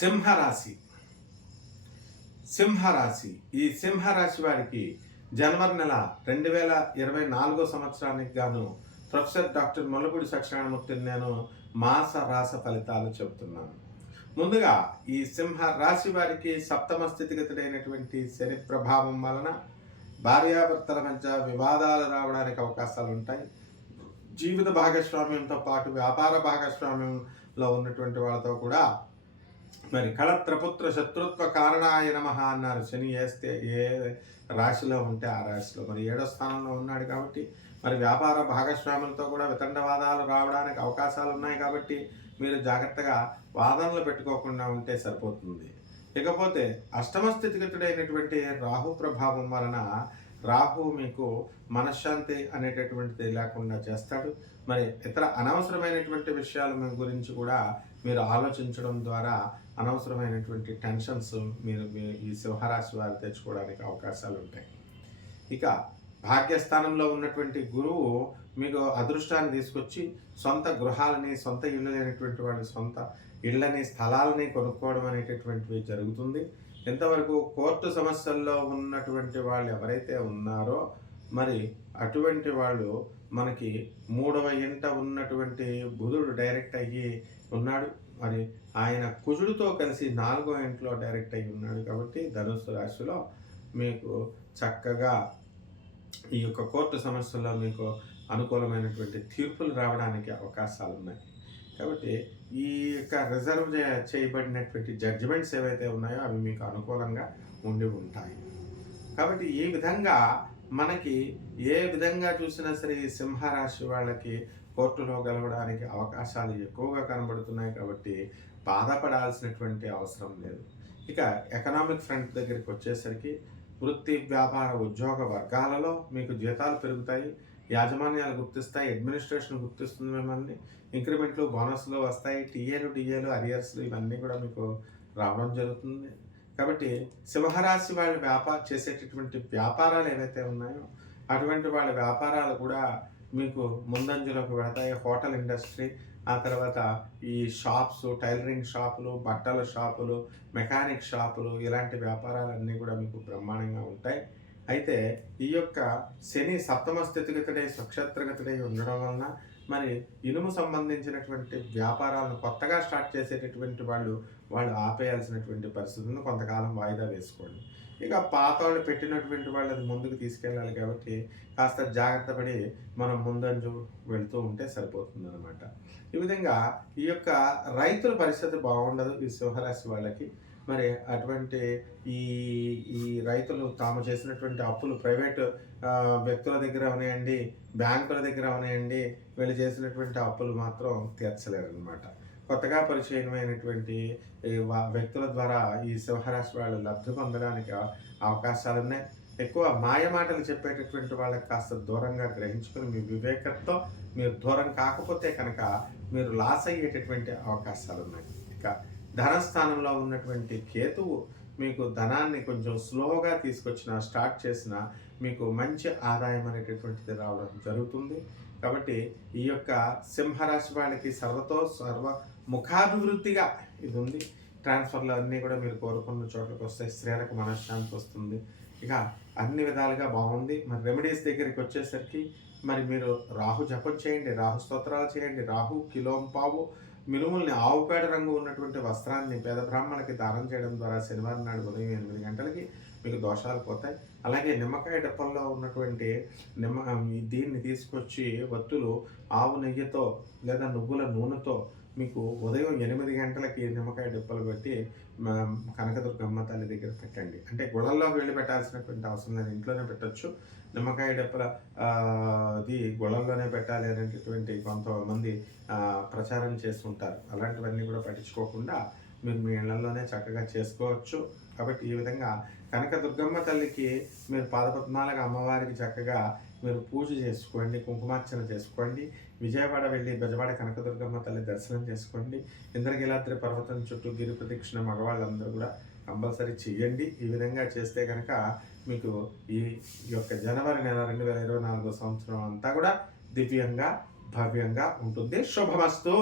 సింహరాశి సింహరాశి ఈ సింహరాశి వారికి జనవరి నెల 2024 సంవత్సరానికి గాను ప్రొఫెసర్ డాక్టర్ ముల్లపూడి సత్యనారాయణమూర్తిని నేను మాస రాస ఫలితాలు చెబుతున్నాను. ముందుగా ఈ సింహ రాశి వారికి సప్తమ స్థితిగతుడైనటువంటి శని ప్రభావం వలన భార్యాభర్తల మధ్య వివాదాలు రావడానికి అవకాశాలు ఉంటాయి. జీవిత భాగస్వామ్యంతో పాటు వ్యాపార భాగస్వామ్యంలో ఉన్నటువంటి వాళ్ళతో కూడా మరి కళత్రపుత్ర శత్రుత్వ కారణాయ నమః అన్నారు. శని వేస్తే ఏ రాశిలో ఉంటే ఆ రాశిలో మరి 7వ స్థానంలో ఉన్నాడు కాబట్టి మరి వ్యాపార భాగస్వాములతో కూడా వితండవాదాలు రావడానికి అవకాశాలు ఉన్నాయి. కాబట్టి మీరు జాగ్రత్తగా వాదనలు పెట్టుకోకుండా ఉంటే సరిపోతుంది. ఇకపోతే అష్టమ స్థితిగతుడైనటువంటి రాహు ప్రభావం వలన రాహు మీకు మనశ్శాంతి అనేటటువంటిది లేకుండా చేస్తాడు. మరి ఇతర అనవసరమైనటువంటి విషయాల గురించి కూడా మీరు ఆలోచించడం ద్వారా అనవసరమైనటువంటి టెన్షన్స్ మీరు ఈ సింహరాశి వారు తెచ్చుకోవడానికి అవకాశాలు ఉంటాయి. ఇక భాగ్యస్థానంలో ఉన్నటువంటి గురువు మీకు అదృష్టాన్ని తీసుకొచ్చి సొంత గృహాలని, సొంత ఇళ్ళు లేనటువంటి వాళ్ళు సొంత ఇళ్ళని, స్థలాలని కొనుక్కోవడం అనేటటువంటివి జరుగుతుంది. ఇంతవరకు కోర్టు సమస్యల్లో ఉన్నటువంటి వాళ్ళు ఎవరైతే ఉన్నారో మరి అటువంటి వాళ్ళు మనకి 3వ ఇంట ఉన్నటువంటి బుధుడు డైరెక్ట్ అయ్యి ఉన్నాడు. మరి ఆయన కుజుడితో కలిసి 4వ ఇంట్లో డైరెక్ట్ అయ్యి ఉన్నాడు. కాబట్టి ధనుస్సు రాశిలో మీకు చక్కగా ఈ యొక్క కోర్టు సమస్యల్లో మీకు అనుకూలమైనటువంటి తీర్పులు రావడానికి అవకాశాలు ఉన్నాయి. కాబట్టి ఈ యొక్క రిజర్వ్ చేయబడినటువంటి జడ్జిమెంట్స్ ఏవైతే ఉన్నాయో అవి మీకు అనుకూలంగా ఉండి ఉంటాయి. కాబట్టి ఈ విధంగా మనకి ఏ విధంగా చూసినా సరే ఈ సింహరాశి వాళ్ళకి కోర్టులో గెలవడానికి అవకాశాలు ఎక్కువగా కనబడుతున్నాయి. కాబట్టి బాధపడాల్సినటువంటి అవసరం లేదు. ఇక ఎకనామిక్ ఫ్రంట్ దగ్గరికి వచ్చేసరికి వృత్తి, వ్యాపార, ఉద్యోగ వర్గాలలో మీకు జీతాలు పెరుగుతాయి, యాజమాన్యాలు గుర్తిస్తాయి, అడ్మినిస్ట్రేషన్ గుర్తిస్తుంది, మిమ్మల్ని ఇంక్రిమెంట్లు, బోనస్లు వస్తాయి, టీఏలు, డిఏలు, అరియర్స్లు ఇవన్నీ కూడా మీకు రావడం జరుగుతుంది. కాబట్టి సింహరాశి వాళ్ళు చేసేటటువంటి వ్యాపారాలు ఏవైతే ఉన్నాయో అటువంటి వాళ్ళ వ్యాపారాలు కూడా మీకు ముందంజలోకి వెళతాయి. హోటల్ ఇండస్ట్రీ, ఆ తర్వాత ఈ షాప్స్, టైలరింగ్ షాపులు, బట్టల షాపులు, మెకానిక్ షాపులు, ఇలాంటి వ్యాపారాలన్నీ కూడా మీకు బ్రహ్మాండంగా ఉంటాయి. అయితే ఈ యొక్క శని సప్తమ స్థితిగతుడై స్వక్షేత్రగతుడై ఉండడం వలన మరి ఇనుము సంబంధించినటువంటి వ్యాపారాలను కొత్తగా స్టార్ట్ చేసేటటువంటి వాళ్ళు ఆపేయాల్సినటువంటి పరిస్థితులను కొంతకాలం వాయిదా వేసుకోండి. ఇక పాత వాళ్ళు పెట్టినటువంటి వాళ్ళు అది ముందుకు తీసుకెళ్ళాలి. కాబట్టి కాస్త జాగ్రత్త పడి మనం ముందంజు వెళుతూ ఉంటే సరిపోతుంది అన్నమాట. ఈ విధంగా ఈ యొక్క రైతుల పరిస్థితి బాగుండదు ఈ సింహరాశి వాళ్ళకి. మరి అటువంటి ఈ రైతులు తాము చేసినటువంటి అప్పులు ప్రైవేటు వ్యక్తుల దగ్గర ఉన్నాయండి, బ్యాంకుల దగ్గర ఉన్నాయండి, వీళ్ళు చేసినటువంటి అప్పులు మాత్రం తీర్చలేరు అనమాట. కొత్తగా పరిచయమైనటువంటి వ్యక్తుల ద్వారా ఈ సింహరాశి వాళ్ళు లబ్ధి పొందడానికి అవకాశాలు ఉన్నాయి. ఎక్కువ మాయమాటలు చెప్పేటటువంటి వాళ్ళకి కాస్త దూరంగా గ్రహించుకొని మీ వివేకంతో మీరు దూరం కాకపోతే కనుక మీరు లాస్ అయ్యేటటువంటి అవకాశాలు ఉన్నాయి. ఇక ధనస్థానంలో ఉన్నటువంటి కేతువు మీకు ధనాన్ని కొంచెం స్లోగా స్టార్ట్ చేసినా మీకు మంచి ఆదాయం అనేటటువంటిది రావడం జరుగుతుంది. కాబట్టి ఈ యొక్క సింహరాశి వాళ్ళకి సర్వ ముఖాభివృద్ధిగా ఇది ఉంది. ట్రాన్స్ఫర్లు అన్నీ కూడా మీరు కోరుకున్న చోట్లకు వస్తాయి. స్త్రీలకు మనశ్శాంతి వస్తుంది. ఇక అన్ని విధాలుగా బాగుంది. మరి రెమెడీస్ దగ్గరికి వచ్చేసరికి మరి మీరు రాహు జపం చేయండి, రాహు స్తోత్రాలు చేయండి. రాహు కిలోంపావు మినుముల్ని ఆవుపేడ రంగు ఉన్నటువంటి వస్త్రాన్ని పేద బ్రాహ్మణులకి దానం చేయడం ద్వారా శనివారం నాడు ఉదయం 8 గంటలకి మీకు దోషాలు పోతాయి. అలాగే నిమ్మకాయ డప్పల్లో ఉన్నటువంటి దీన్ని తీసుకొచ్చి వత్తులు ఆవు నెయ్యితో లేదా నువ్వుల నూనెతో మీకు ఉదయం 8 గంటలకి నిమ్మకాయ డప్పలు పెట్టి కనకదుర్గమ్మ తల్లి దగ్గర పెట్టండి. అంటే గుళ్ళల్లోకి వెళ్ళి పెట్టాల్సినటువంటి అవసరం లేదు, ఇంట్లోనే పెట్టచ్చు. నిమ్మకాయ డప్పల అది గుళ్ళల్లోనే పెట్టాలి అనేటటువంటి కొంతమంది ప్రచారం చేస్తుంటారు. అలాంటివన్నీ కూడా పట్టించుకోకుండా మీరు మీ ఇళ్లలోనే చక్కగా చేసుకోవచ్చు. కాబట్టి ఈ విధంగా కనకదుర్గమ్మ తల్లికి మీరు పాదపద్మాలుగా అమ్మవారికి చక్కగా మీరు పూజ చేసుకోండి, కుంకుమార్చన చేసుకోండి. విజయవాడ వెళ్ళి బెజవాడ కనకదుర్గమ్మ తల్లి దర్శనం చేసుకోండి. ఇంద్రకీలాద్రి పర్వతం చుట్టూ గిరి ప్రదక్షిణ మగవాళ్ళందరూ కూడా కంపల్సరీ చెయ్యండి. ఈ విధంగా చేస్తే కనుక మీకు ఈ యొక్క జనవరి నెల 2024 సంవత్సరం అంతా కూడా దివ్యంగా భవ్యంగా ఉంటుంది. శుభమస్తు.